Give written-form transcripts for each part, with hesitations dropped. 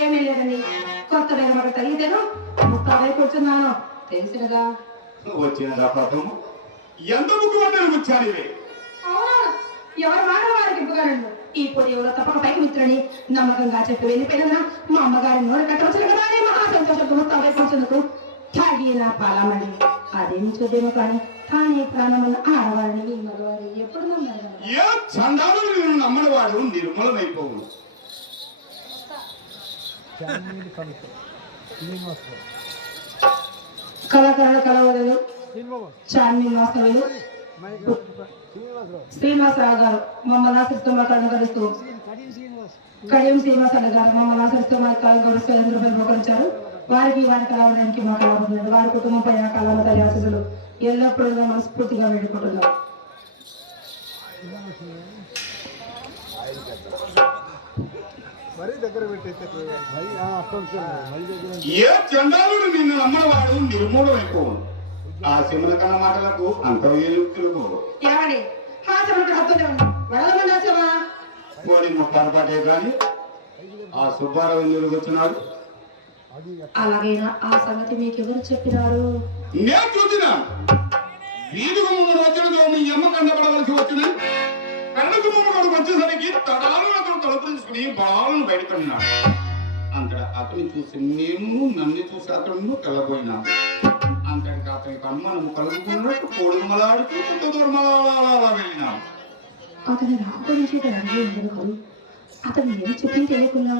ఏమీ లేదండి. కొత్త వేరమగ తల్లిదేను ముస్తాబై కూర్చున్నాను తెలిసినగా. వచ్చినదా పాపము ఎంత ముక్కు పడ్డాను వచ్చాను. అవునా, ఎవరి మాట వారికి ఇవ్వగలను. ఇప్పుడు ఎవరో తప్పక పైకి మిత్రుని నమ్మకంగా చెప్పి వెళ్ళిపోయినా మా అమ్మగారి నోరు కట్టవచ్చును కదా అని మహా సంతోషంతో ముస్తాబై కూర్చుందుకు తాగిన పాలమని అదేమి చూద్దేమో కానీ తానే ప్రాణమున్న ఆడవారిని ఈ మగవారి ఎప్పుడు నమ్మారు. ఏ చందాలు నేను నమ్మని వాడు నిర్మలమైపోవు. కళాకారుల కళావరులు చార్మి వాస్తవులు శ్రీనివాసరావు గారు మమ్మల్ని ఆశ్రయిస్తూ కనుగరిస్తూ కడియం శ్రీనివాసరావు గారు మమ్మల్ని ఆశ్రయిస్తూ గౌరవ రూపాయలు మోకరించారు. వారికి వారి కళావడానికి మా కళావరులు వారి కుటుంబం పైన కళామ తల్లి ఆశీస్సులు ఎల్లప్పుడూ మనస్ఫూర్తిగా వేడుకుంటున్నారు. ఏ చండాలుడు నిన్ను నమ్మవాడు నిర్మూలమైపోవు. ఆ సిమల కన్న మాటలకు అంతర్యుక్తులకు కోడి ముప్పారు పాటే కానీ ఆ సుబ్బారావు ఎందుకు వచ్చినాడు. అలాగైనా ఆ సంగతి మీకు ఎవరు చెప్పినారు? నేను చూసినా వీధికి ముందు వచ్చినదో మీ అమ్మ కండపడవలసి వచ్చిన కళ్ళకు ముందు వచ్చేసరికి తడాలు అతను తలుపు తీసుకుని బాలను బయటకున్నాడు. అంతటా అతన్ని చూసి నేను నన్ను చూసి అతను తెల్లబోయినాను. అంతటికి అతనికి అనుమానం కలుగుతున్నట్టు కోడుమలాడుతూ దూరమలా వెళ్ళినాను. అతని రాకుండా కదా అతను ఏమి చెప్పి తెలియకుండా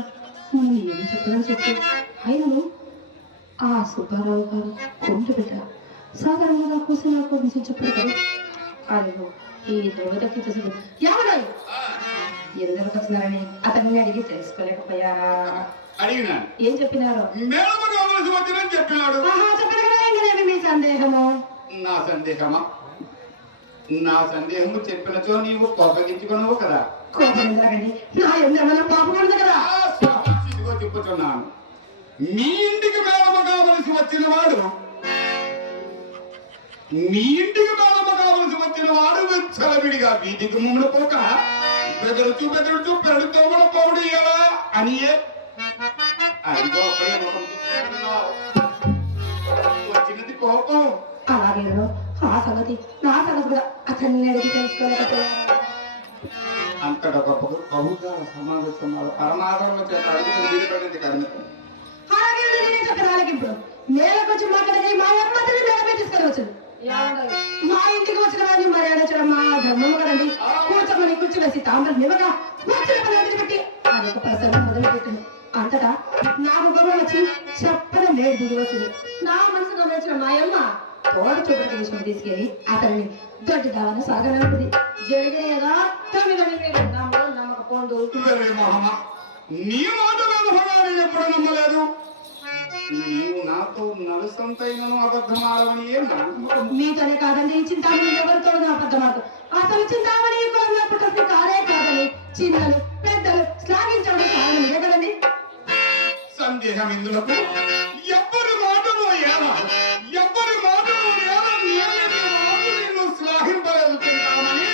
నువ్వు ఏమి చెప్పినా చెప్పు. అయినను ఆ సుబ్బారావు గారు కొంచెం బిడ్డ సాధారణంగా కూర్చుని నాకు కొంచెం చెప్పారు కదా. అదిగో ఈ ద్రోహదకి చూసి ఎవరు ఎందుకు వచ్చినారని అతన్ని అడిగి తెలుసుకోలేకపోయారా? అడిగినా ఏం చెప్పినారు? చెప్పినాడు. మీ సందేహము? నా సందేహము చెప్పినచో నీవు కోపగించుకున్నావు కదా. కోపం ఎందుకండి? నా ఎందుకన్నా కోపం ఉంది కదా. చెప్పుతున్నాను, మీ ఇంటికి మేళమ కావలసి వచ్చిన వాడు విచ్చలవిడిగా వీధికి ముందు పోక బెదరుచు పెడుతూ కూడా పోడు ఎలా అని అదిగో వచ్చినది కోపం. అలాగే ఆ సంగతి నా సంగతి కూడా అతన్ని అడిగి తెలుసుకోలేకపోయాను. అంతటా బహుగా సమావేశం పరమాదంలో చేత అడుగుతుంది కానీ ఇప్పుడు నేలకొచ్చి మాట్లాడి మా అమ్మని మేడపై తీసుకొని మా ఇంటికి వచ్చిన వారిని మర్యాద చేయడం మా ధర్మము కదండి. కూర్చోమని కూర్చో వేసి తాంబరం ఇవ్వగా వచ్చిన పని పెట్టి అదొక ప్రసంగం మొదలు పెట్టింది. అంతటా నాకు గౌరవం వచ్చి చెప్పడం లేదు దిగి వచ్చింది. నా మనసు గమనించిన మా అమ్మ తోడు చూపటి విషయం తీసుకెళ్లి అతన్ని దొడ్డి దావన సాగనంటుంది. జరిగిన యథార్థంగా నమ్మకపోండు. నీ మాట ఎప్పుడు నమ్మలేదు. నీవు నాతో నలుసంతైనను అబద్ధం ఆడవని మీతోనే కాదండి. చింతామణి ఎవరితో అబద్ధమాడు. అసలు చింతామణి పుట్టిన కాదే కాదని చిన్నలు పెద్దలు శ్లాఘించడం కారణం ఇదే కదండి. సందేహం ఇందులకు ఎవరి మాటను నిన్ను శ్లాఘింపలేదు చింతామణి.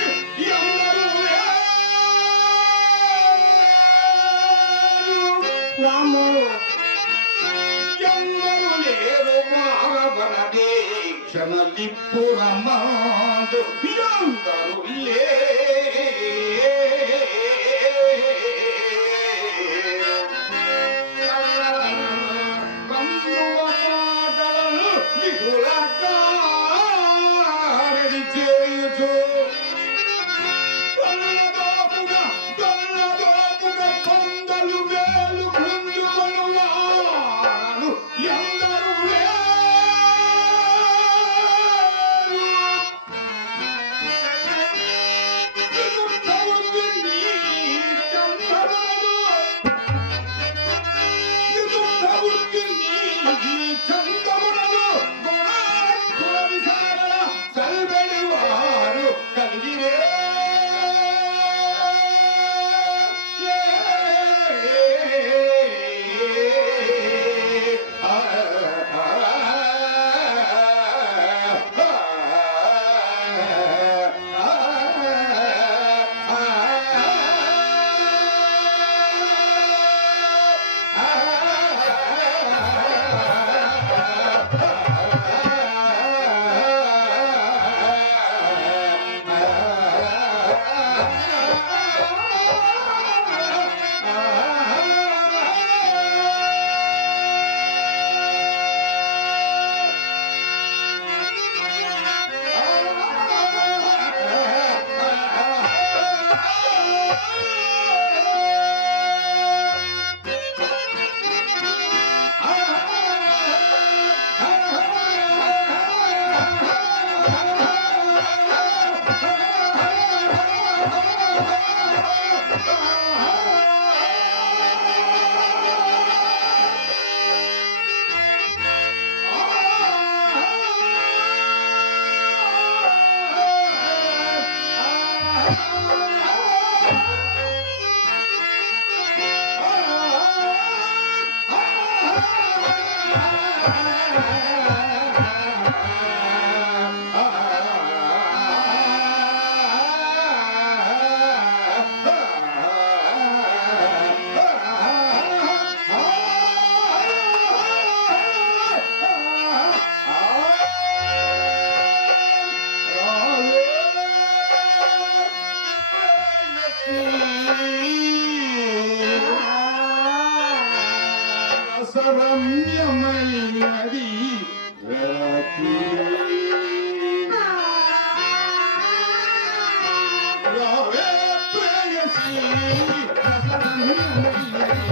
క్షణలిప్పురమాదు అందరూ రసరమ్యమైనది రాత్రి. రావే ప్రేయసీ రసరమ్యమైనది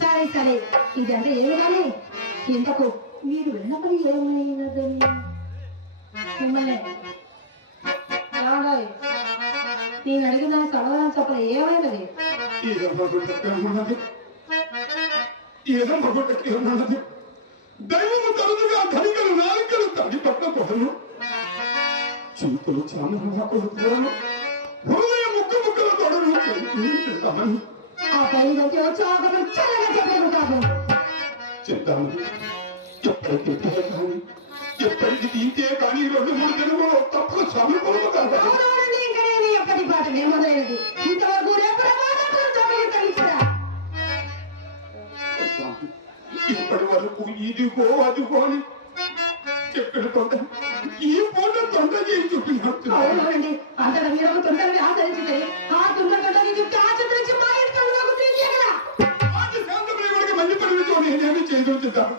సరే సరే ఇదంతా ఏమి కానీ ఇంతకు మీరు వెళ్ళపని ఏమైనదని మిమ్మల్ని రాడాయి నేను అడిగిన దానికి సమాధానం చెప్పలే ఏమైనది ఏమన్నది దైవము తరచుగా ధనికలు నాలుకలు తడి పట్ల కొడను చింతలు చామలు తోడను హృదయ ముక్కు ముక్కల తొడను చేస్తామని ఆ పని వచ్చి వచ్చి చల్లగా చెప్పాను కాదు చెప్తామని ఎప్పటికి కానీ ఎప్పటికి తీంటే కానీ 2-3 దినములు తప్పక స్వామి కొలుగుతారు అవునవునండి, ఇంకా నేను ఎప్పటి పాటనే మొదలైనది ఇంతవరకు రేపు కలిసారా ఇప్పటి వరకు ఇదిగో అదిగో అని చెప్పిన తొండ ఈ పూట తొండ చేసి చూపినట్టు అవునండి అంతగా మీరు ఒక తొందరగా ఆచరించితే ఆ తొందరగా చూస్తే ఆచరించి మా ఇంట్లో నాకు తెలియదు ఆది శాంతమని వాడికి మంచి పనితో నేనేమి చేయదొచ్చుతాను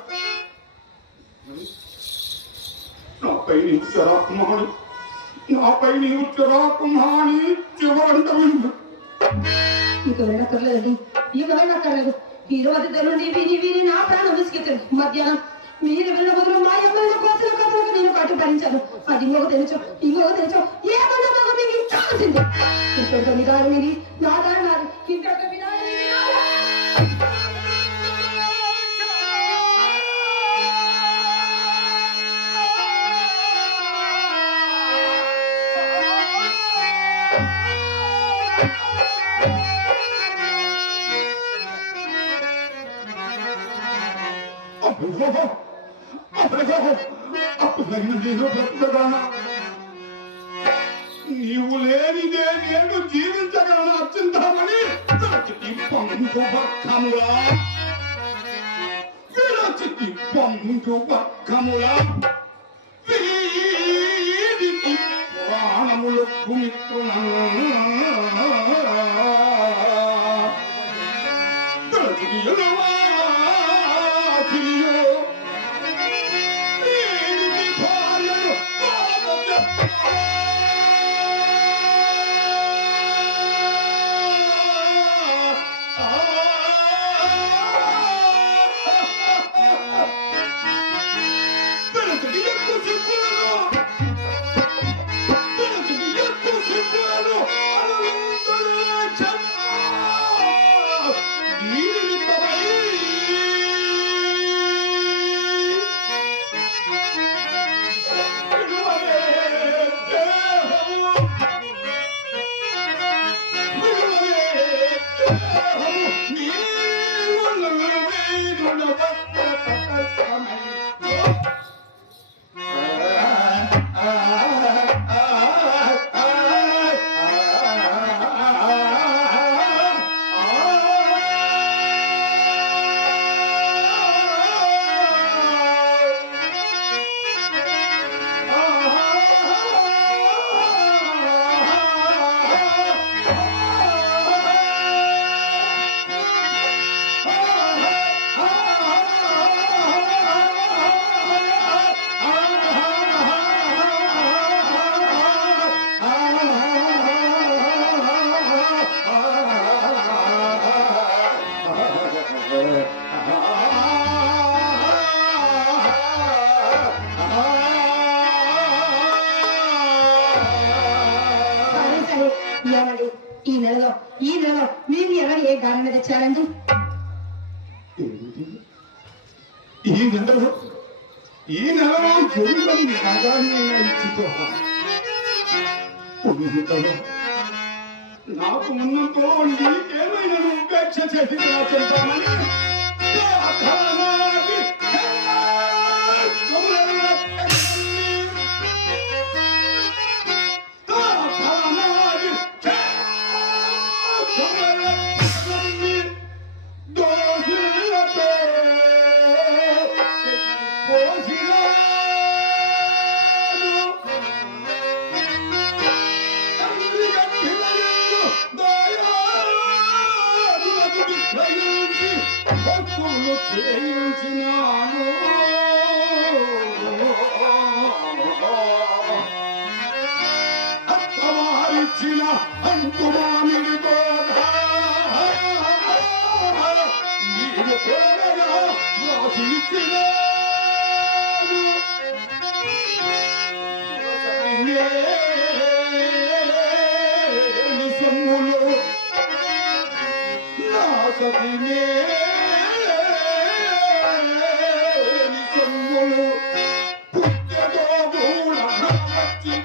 నాపై నీవు చిరాకుమాని చివరంట విందు ఇక వెళ్ళక్కర్లేదండి ఇక వెళ్ళక్కర్లేదు ఈ రోజు నుండి విని విని నా ప్రాణం విసికెత్తారు మధ్యాహ్నం మీరు వెళ్ళ బదులు మా ఎమ్మెల్యే కోసిన కథలకు నేను కట్టు భరించాను అది ఇంకొక తెలుసు ఏమన్నా మాకు మీకు ఇచ్చాల్సింది ఇంకొక విధానం ఇది నా దారి నాది ఇంకొక విధానం ఇది నాది. నీవు లేనిదే నేను జీవించగలను అత్యంతమని పండు బక్కములా విరచితి పండు బక్కములా వీరికి ప్రాణములు సరే సరే ఏమండి ఈ నెలలో మీరు ఎవరు ఏ గానం తెచ్చారండి? ఈ నెలలో జరుగుతుంది నగాన్ని ఇచ్చిపోతాను. నాకు ఉన్నంతో నీకేమైనా ఉపేక్ష చేసి చెప్తామని అత్తవారిచ్చిన అంటుమామిడితో నీరు పేరగా మోసిచ్చినాను. సొమ్ములు నా సతినే సొమ్ములు పుట్టతో కూడా వచ్చి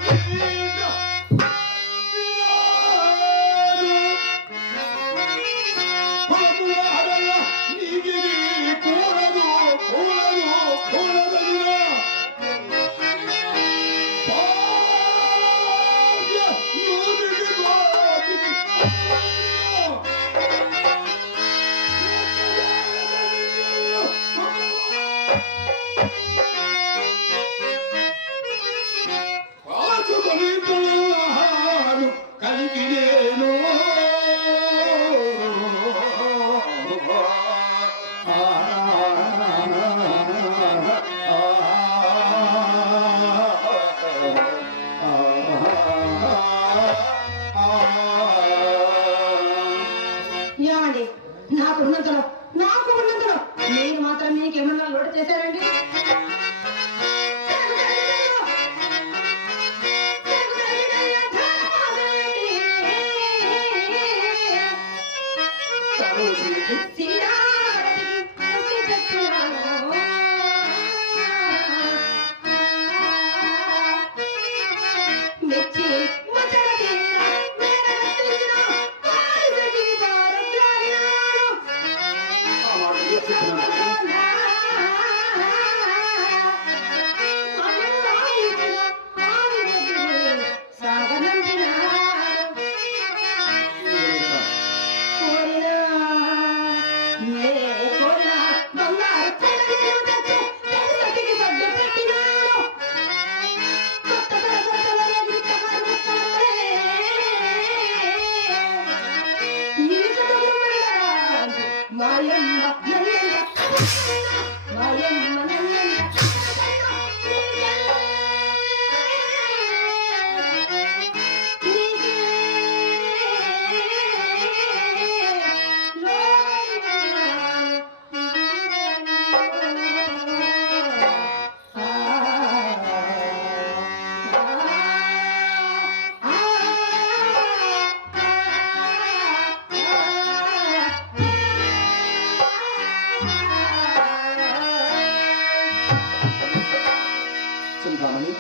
చింతామణి,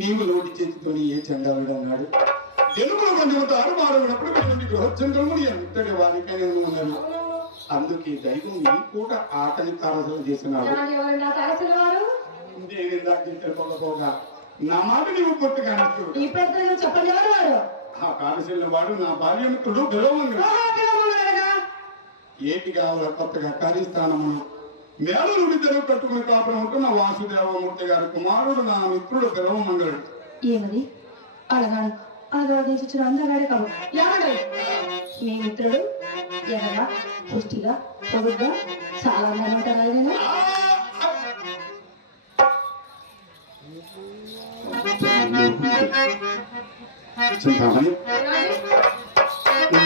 నీవు నోటి చేతితోని ఏ చండాలుడు అన్నాడు? ఎలుగులు కొంచెం తారుమారు గృహచంద్రముని ఎంతటి వారికైనా ఉన్నాను. అందుకే దైవం ఈ పూట ఆకలి తారసలు చేసినాడు. ఎవరండి ఆ తారసుల వారు? పోగా నా మాట నీవు కొట్టుగా ఈ ప్రశ్న చెప్పండి, ఎవరు వారు? ఆ కాలశీల వాడు నా బాల్యమిత్రుడు బిలవంగ. ఏటి కావాల కొత్తగా కార్యస్థానమును మేళలు విద్యలు కట్టుకుని కాపురం ఉంటున్న వాసుదేవమూర్తి గారి కుమారుడు నా మిత్రుడు బిలవమంగళుడు. ఏమది అలగాడు అలగాడు నుంచి అందగాడే కాదు. ఎవడు మీ మిత్రుడు? ఎర్రగా పుష్టిగా పొడుగ్గా చాలా అందంగా ఉంటారు ఆయన. చింతామణి,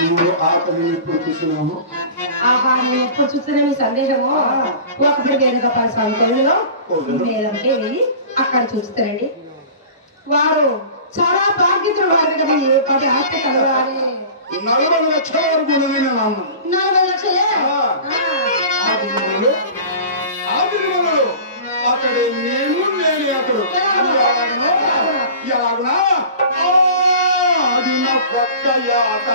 నువ్వు ఆకలి ఎప్పుడు చూసినావు? ఆహా, నేను ఎప్పుడు చూస్తున్నా మీ సందేహము. ఒకప్పుడు వేరుగా పరసాలు తొలిలో వేలంటే వెళ్ళి అక్కడ చూస్తారండి. వారు చాలా బాధ్యతలు వారు కదా. ఏ 10 ఆస్తి కలవాలి. 40 లక్షల వరకు ఉన్నది. 40 లక్షలే అక్కడే నేను అతడు ఎలాగునా అది నా పక్క యాట.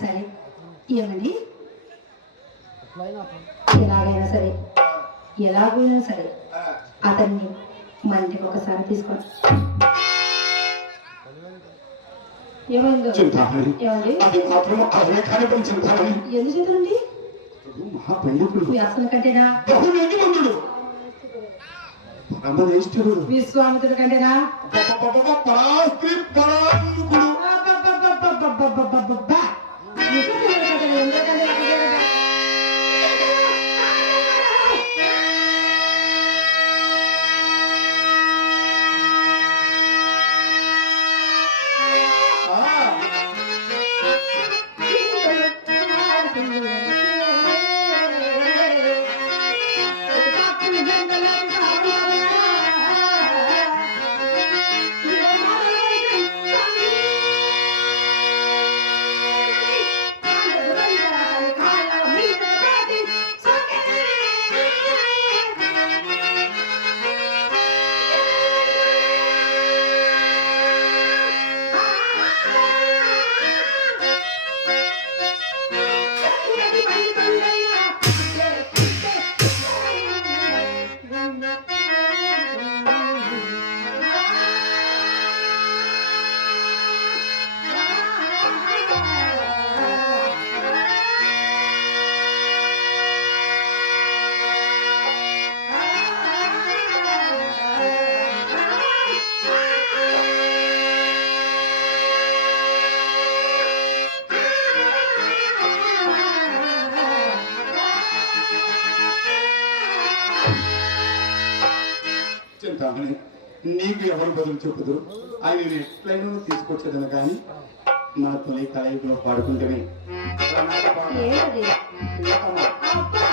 సరే ఏమండి, ఎలాగైనా సరే అతన్ని మన ఇంటికి ఒకసారి తీసుకోండి. ఏమైందో ఏమండి? ఎందుకు చేతులండి? మీ అసలు కంటేనా? విశ్వామిత్రుడు కంటేనా? కానీ నీకు ఎవరు బదులు చెప్పుదురు అని నేను ఎట్లయినా తీసుకొచ్చేదాను కానీ మన తొలి కలయికలో పాడుకుంటేనే ఏంటది? అబ్బా!